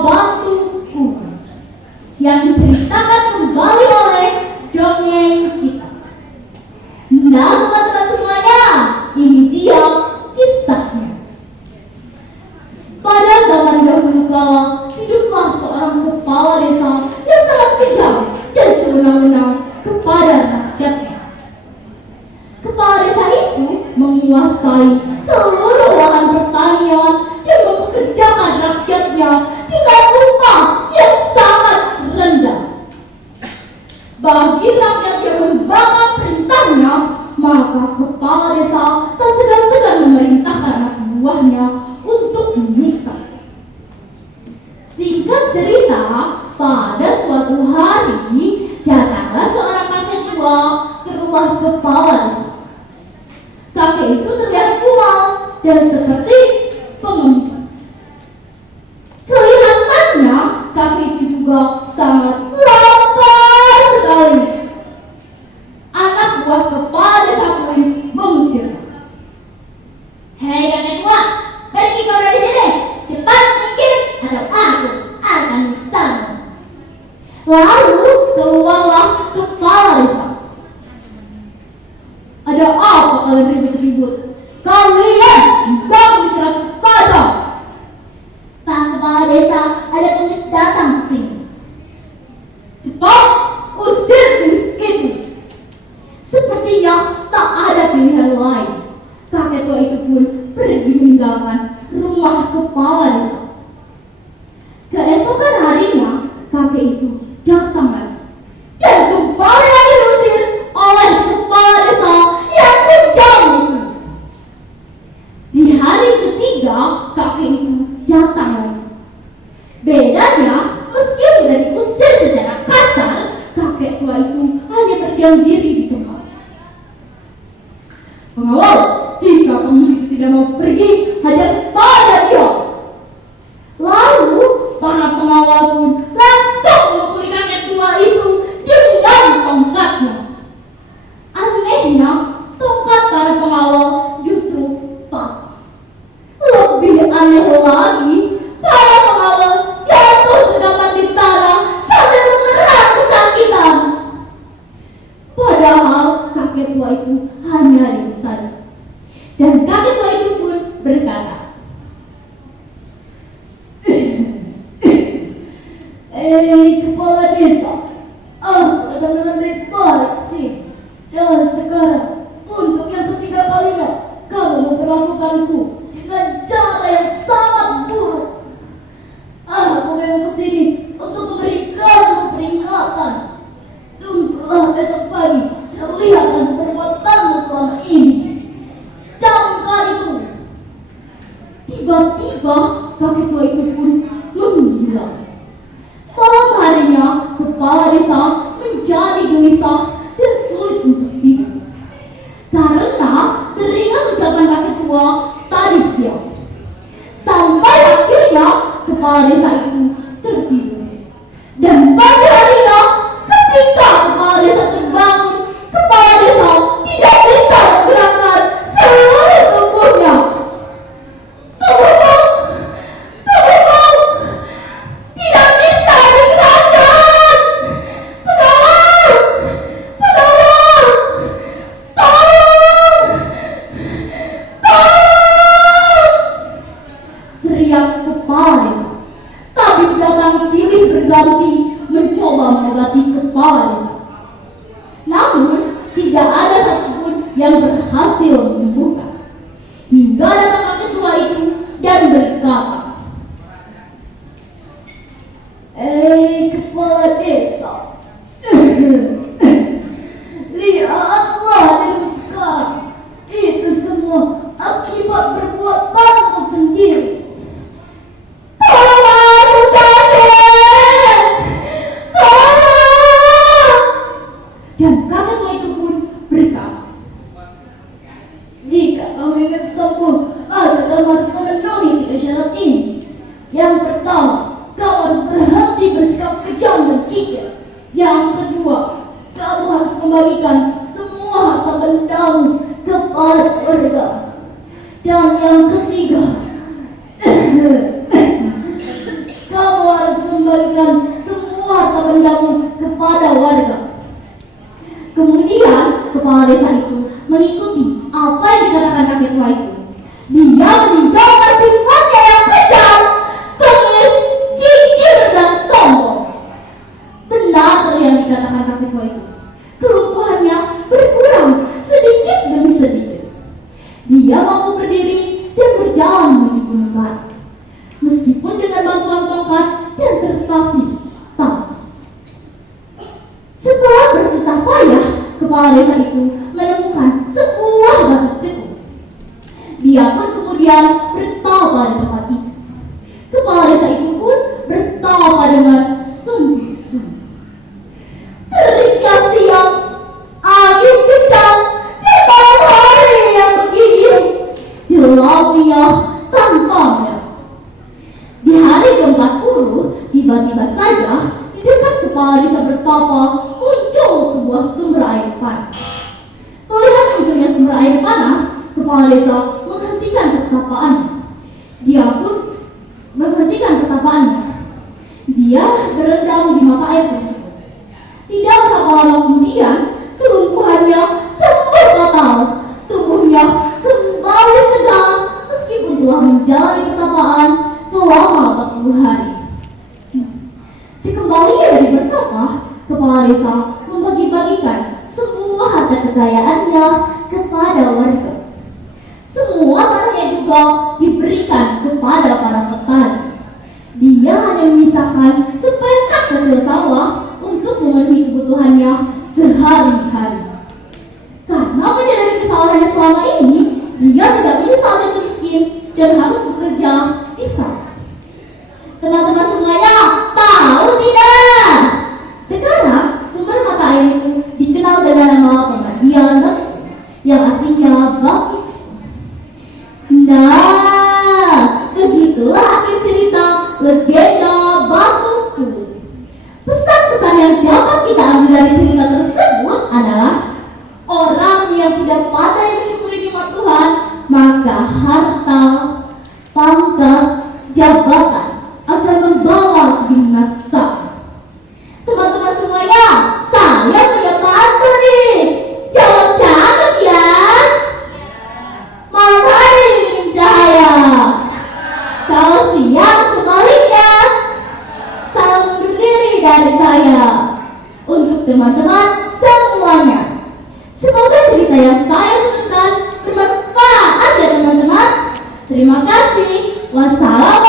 Batu Ubi yang diceritakan kembali oleh dongeng kita. Nah teman-teman semuanya, ini dia kisahnya. Pada zaman dahulu kala, hiduplah seorang kepala desa yang sangat kejam dan sewenang-wenang kepada rakyatnya. Kepala desa itu menguasai seluruh lahan pertanian dan mempekerjakan rakyatnya dengan upah yang sangat rendah. Bagi rakyat yang membanggakan perintahnya, maka kepala desa tak segan-segan memerintahkan anak buahnya untuk menyiksa. Singkat cerita, pada suatu hari datanglah seorang kakek tua ke rumah kepala desa. Kakek itu terlihat tua dan seperti pengemis. Kelihatannya kakek itu juga sangat lapar sekali. Anak buah kepala desa pun mengusirnya. Hei kakek tua, pergi kau dari sini, cepat pergi atau aku akan menyiksamu. Lalu keluarlah kepala desa. Ada apa kalian ribut-ribut? Kalian bangun istirahat saja. Pak kepala desa, ada pengemis datang ke sini. Cepat usir pengemis itu. Sepertinya tak ada pilihan lain. Kakek tua itu pun pergi meninggalkan rumah kepala desa. Keesokan harinya, kakek itu datang lagi dan kembali lagi diusir oleh kepala desa yang kejam itu. Di hari ketiga, kakek itu datang lagi. Bedanya, meski sudah diusir secara kasar, kakek tua itu hanya terdiam diri di tempat. Pengawal, jika kamu tidak mau pergi, hajar saja dia. Lalu para pengawal pun langsung memukuli kakek tua itu dengan tongkatnya. Anehnya, tongkat para pengawal justru patah. Lebih aneh lagi, para pengawal jatuh terdampar di tanah sambil mengerang kesakitan. Padahal kakek tua itu hanya diam saja. Dan kakek tua itu pun berkata, kepala desa, aku datang dengan baik-baik sih. Dan sekarang, untuk yang ketiga kalinya, kamu memperlakukanku dengan cara yang sangat buruk. Aku memang kesini untuk memberikanmu peringatan. Tunggulah besok pagi dan lihatlah perbuatanmu selama ini. Camkan itu. Tiba-tiba kakek tua itu pun menghilang. Malam harinya, kepala desa menjadi gelisah dan sulit untuk tidur. Karena teringat ucapan kakek tua tadi siang. Sampai akhirnya kepala desa itu tertidur. Dan pagi harinya, ketika kepala desa terbangun, kepala desa tidak bisa menggerakkan seluruh tubuhnya. Tubuhku tidak bisa digerakkan. Pengawal, tolong, teriak kepala desa. Tabib datang silih berganti mencoba mengobati kepala desa. Namun tidak ada satupun yang berhasil menyembuhkan. Hingga datang kakek tua itu dan berkata, kepala desa, lihatlah dirimu sekarang. Itu semua akibat perbuatanmu sendiri. Tolong aku kakek, tolong. Dan kakek tua itu pun berkata, itu mengikuti apa yang dikatakan kakek tua itu. Dia meninggalkan sifatnya yang kejam, bengis, kikir, dan sombong. Benar yang dikatakan kakek tua itu. Kelumpuhannya berkurang sedikit demi sedikit. Dia mampu berdiri dan berjalan menuju gunung Batu, meskipun dengan bantuan tongkat dan tertatih. Setelah bersusah payah, kepala desa itu menemukan sebuah batu cekung. Dia pun kemudian bertapa di tempat itu. Kepala desa itu pun bertapa dengan sungguh-sungguh. Teriknya siang, angin kencang, dan malam hari yang menggigil dilaluinya tanpa merah. Di hari ke-40, tiba-tiba saja di dekat kepala desa bertapa muncul sebuah sumber air panas. Melihat munculnya sumber air panas, kepala desa menghentikan pertapaannya. Dia pun menghentikan pertapaannya. Dia berendam di mata air tersebut. Tidak berapa lama kemudian, kelumpuhannya sembuh total. Tubuhnya kembali segar meskipun telah menjalani pertapaan selama 40 hari. Sekembalinya dari bertapa, kepala desa membagi-bagikan semua harta kekayaannya kepada warga. Semua tanahnya juga diberikan kepada para petani. Dia hanya menyisakan sepetak kecil sawah untuk memenuhi kebutuhannya sehari-hari. Karena menyadari kesalahannya selama ini, dia tidak menyesal jatuh miskin dan harus bekerja di sana. Teman-teman semuanya, tahu tidak? Sekarang sumber mata air itu dikenal dengan nama Pemandian Batu, yang artinya batu. Nah, begitulah akhir cerita legenda Batuku. Pesan-pesan yang dapat kita ambil dari cerita tersebut adalah orang yang tidak pandai bersyukuri nikmat Tuhan, maka harta, pangkat, jabatan akan membawa kebinasaan. Teman-teman semuanya, saya punya pantun nih. Jawab cakep ya. Malam hari minim cahaya. Kalau siang sebaliknya. Salam undur diri dari saya. Untuk teman-teman semuanya, semoga cerita yang saya tuturkan bermanfaat ya teman-teman. Terima kasih. Wassalam.